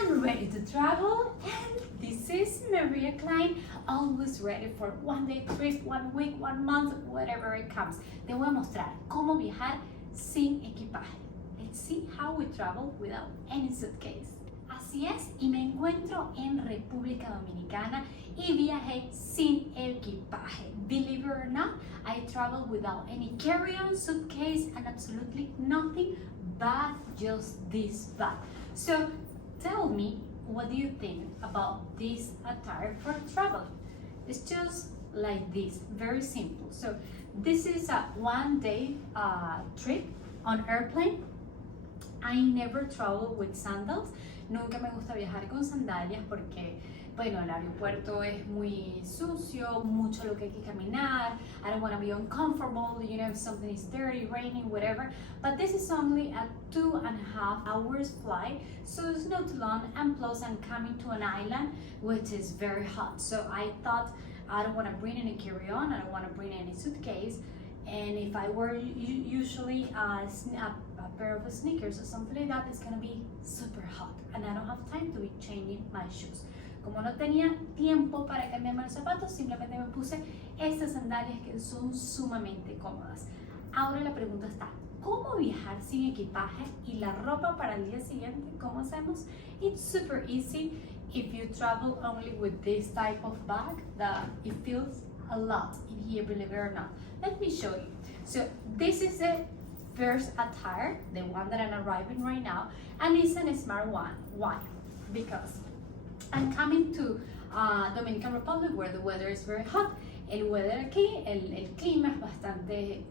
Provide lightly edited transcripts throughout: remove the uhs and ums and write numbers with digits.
and ready to travel. And this is Maria Klein, always ready for one day trip, 1 week, 1 month, whatever it comes. Te voy a mostrar cómo viajar sin equipaje. Let's see how we travel without any suitcase. Así es, y me encuentro en República Dominicana y viajé sin equipaje. Believe it or not, I travel without any carry-on, suitcase, and absolutely nothing but just this bag. So tell me, what do you think about this attire for travel? It's just like this, very simple. So this is a 1-day trip on airplane. I never travel with sandals. Nunca me gusta viajar con sandalias porque, bueno, el aeropuerto es muy sucio, mucho lo que hay que caminar. I don't want to be uncomfortable, you know, if something is dirty, raining, whatever. But this is only a 2.5 hours flight, so it's not too long. And plus, I'm coming to an island which is very hot. So I thought I don't want to bring any carry-on, I don't want to bring any suitcase. And if I were usually a pair of sneakers or something like that, it's gonna be super hot, and I don't have time to be changing my shoes. Como no tenía tiempo para cambiarme los zapatos, simplemente me puse estas sandalias que son sumamente cómodas. Ahora la pregunta está, ¿cómo viajar sin equipaje y la ropa para el día siguiente? ¿Cómo hacemos? It's super easy if you travel only with this type of bag that it feels a lot in here, believe it or not. Let me show you. So this is the first attire, the one that I'm arriving right now, and it's a smart one. Why? Because I'm coming to Dominican Republic where the weather is very hot. El weather aquí, el clima es bastante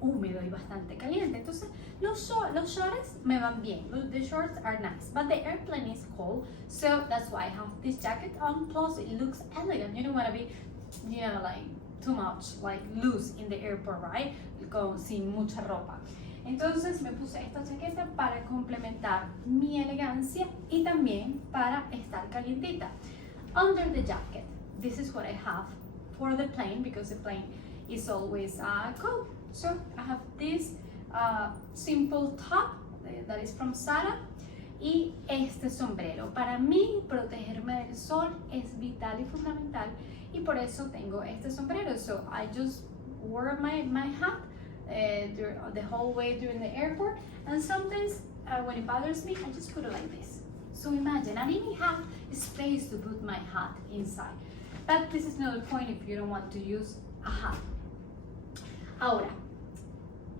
húmedo y bastante caliente. Entonces los shorts me van bien. The shorts are nice, but the airplane is cold, so that's why I have this jacket on. Plus it looks elegant. You don't want to be, you know, like too much, like loose in the airport, right? Sin mucha ropa. Entonces me puse esta chaqueta para complementar mi elegancia y también para estar calientita. Under the jacket, this is what I have for the plane, because the plane is always cold. So I have this simple top that is from Zara y este sombrero. Para mí, protegerme del sol es vital y fundamental, y por eso tengo este sombrero. So I just wear my hat the whole way during the airport, and sometimes when it bothers me, I just put it like this. So imagine, I didn't have space to put my hat inside. But this is not the point if you don't want to use a hat. Ahora,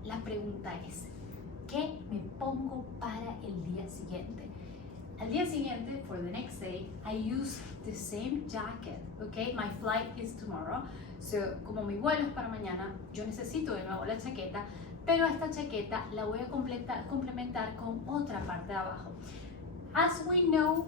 la pregunta es, ¿qué me pongo para el día siguiente? Al día siguiente, for the next day, I use the same jacket, okay? My flight is tomorrow, so como mi vuelo es para mañana, yo necesito de nuevo la chaqueta, pero esta chaqueta la voy a complementar con otra parte de abajo. As we know,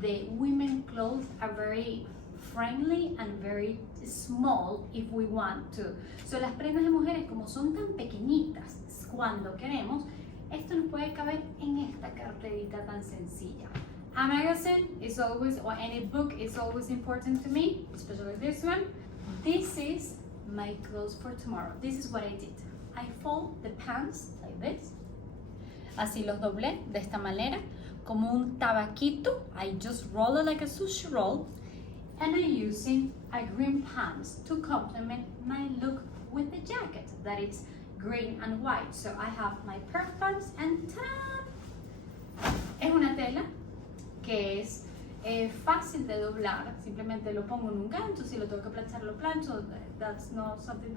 the women clothes are very friendly and very small if we want to. So las prendas de mujeres, como son tan pequeñitas, cuando queremos, esto nos puede caber en esta carterita tan sencilla. A magazine is always, or any book is always important to me, especially this one. This is my clothes for tomorrow. This is what I did. I fold the pants like this. Así los doblé de esta manera, como un tabaquito. I just roll it like a sushi roll. And I'm using a green pants to complement my look with the jacket that is green and white. So I have my perfect pants, and ¡tarán! Es una tela que es fácil de doblar. Simplemente lo pongo en un gancho. Si lo tengo que planchar, lo plancho. That's not something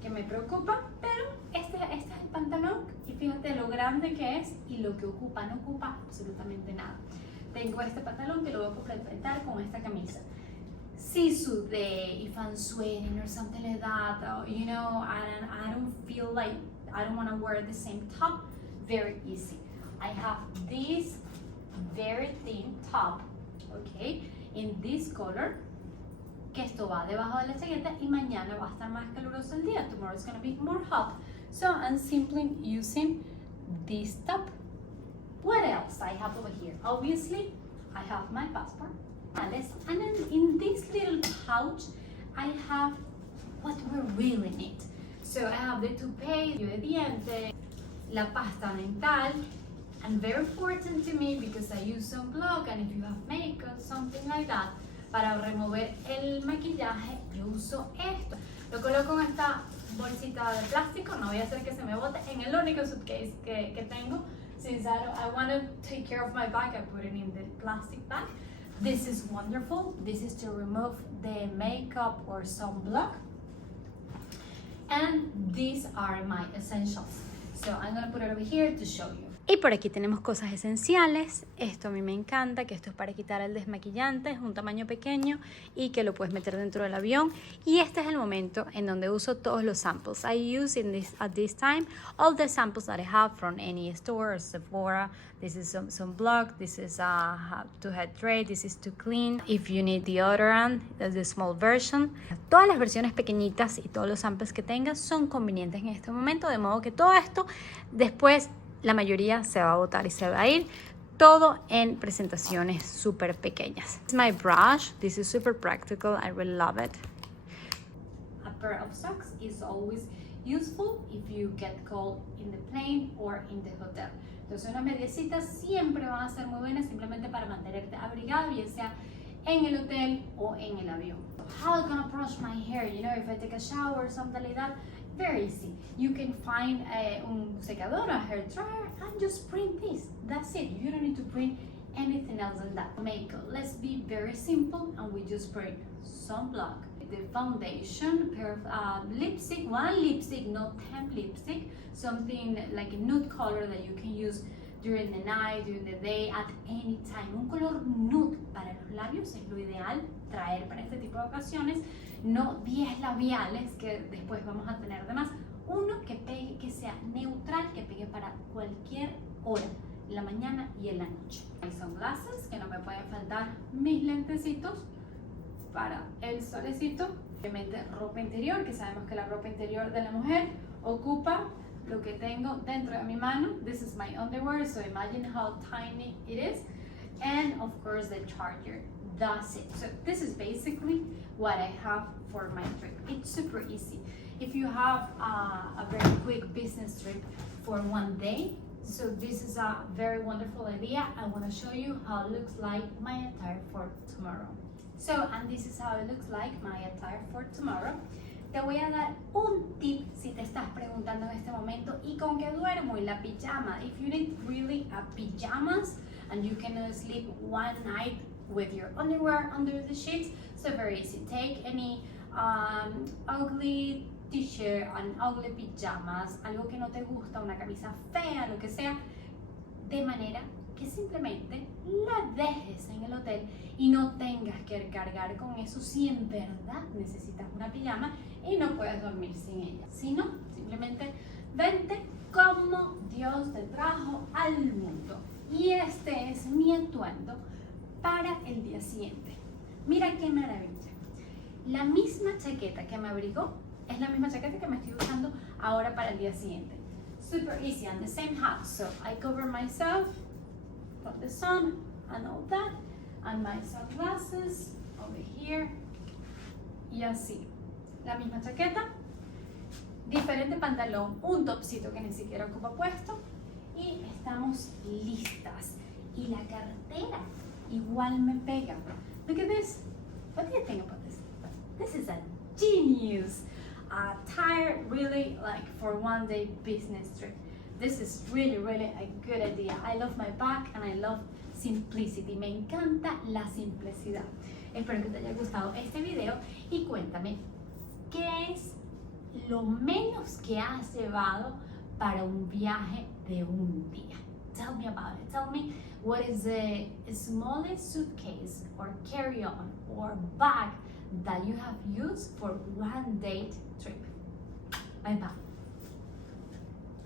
que me preocupa. Pero este es el pantalón, y fíjate lo grande que es y lo que ocupa. No ocupa absolutamente nada. Tengo este pantalón que lo voy a complementar con esta camisa. Si sudé, if I'm sweating or something like that, or, you know, I don't feel like I don't want to wear the same top, very easy. I have this very thin top, okay, in this color, que esto va debajo de la chaqueta, y mañana va a estar más caluroso el día. Tomorrow is going to be more hot. So I'm simply using this top. What else I have over here? Obviously, I have my passport, and then in this little pouch, I have what we really need. So I have the toothpaste, de diente, la pasta dental, and very important to me because I use sunblock, and if you have makeup, something like that, para remover el maquillaje, yo uso esto. Lo coloco en esta bolsita de plástico, no voy a hacer que se me bote, en el único suitcase que tengo. Since I want to take care of my bag, I put it in the plastic bag. This is wonderful. This is to remove the makeup or sunblock. And these are my essentials. So I'm going to put it over here to show you. Y por aquí tenemos cosas esenciales. Esto a mí me encanta, que esto es para quitar el desmaquillante, es un tamaño pequeño y que lo puedes meter dentro del avión. Y este es el momento en donde uso todos los samples. I use at this time all the samples that I have from any store or Sephora. This is some block, this is to hydrate, this is to clean. If you need deodorant, that's the small version. Todas las versiones pequeñitas y todos los samples que tengas son convenientes en este momento, de modo que todo esto después la mayoría se va a botar y se va a ir, todo en presentaciones súper pequeñas. This is my brush. This is super practical. I really love it. A pair of socks is always useful if you get cold in the plane or in the hotel. Entonces unas mediecitas siempre van a ser muy buenas simplemente para mantenerte abrigado, bien sea en el hotel o en el avión. How am I gonna brush my hair? You know, if I take a shower or something like that, very easy. You can find un secador, a hair dryer, and just bring this. That's it. You don't need to bring anything else than that. Makeup. Let's be very simple, and we just bring sunblock, the foundation, pair of lipstick, one lipstick, not 10 lipstick, something like a nude color that you can use during the night, during the day, at any time. Un color nude para los labios es lo ideal traer para este tipo de ocasiones. No 10 labiales que después vamos a tener de más. Uno que pegue, que sea neutral, que pegue para cualquier hora, en la mañana y en la noche. Hay sunglasses, que no me pueden faltar mis lentecitos para el solecito. Obviamente ropa interior, que sabemos que la ropa interior de la mujer ocupa lo que tengo dentro de mi mano. This is my underwear, so imagine how tiny it is. And of course the charger. That's it. So this is basically what I have for my trip. It's super easy. If you have a very quick business trip for one day, so this is a very wonderful idea. I want to show you how it looks like my attire for tomorrow. So, and this is how it looks like my attire for tomorrow. Te voy a dar un tip si te estás preguntando en este momento, ¿y con qué duermo? Y la pijama. If you need really a pajamas and you can sleep one night with your underwear under the sheets, so very easy. Take any ugly t-shirt and ugly pajamas, algo que no te gusta, una camisa fea, lo que sea, de manera que simplemente la dejes en el hotel y no tengas que cargar con eso si en verdad necesitas una pijama y no puedes dormir sin ella. Si no, simplemente vente como Dios te trajo al mundo. Y este es mi atuendo para el día siguiente. Mira qué maravilla. La misma chaqueta que me abrigó es la misma chaqueta que me estoy usando ahora para el día siguiente. Super easy, and the same hat. So I cover myself from the sun and all that, and my sunglasses over here. Y así. La misma chaqueta, diferente pantalón, un topcito que ni siquiera ocupa puesto, y estamos listas. Y la cartera igual me pega. Look at this. What do you think about this? This is a genius attire, really, like for one day business trip. This is really a good idea. I love my bag and I love simplicity. Me encanta la simplicidad. Espero que te haya gustado este video y cuéntame qué es lo menos que has llevado para un viaje de un día. Tell me about it. Tell me what is the smallest suitcase or carry-on or bag that you have used for one day trip. Bye bye.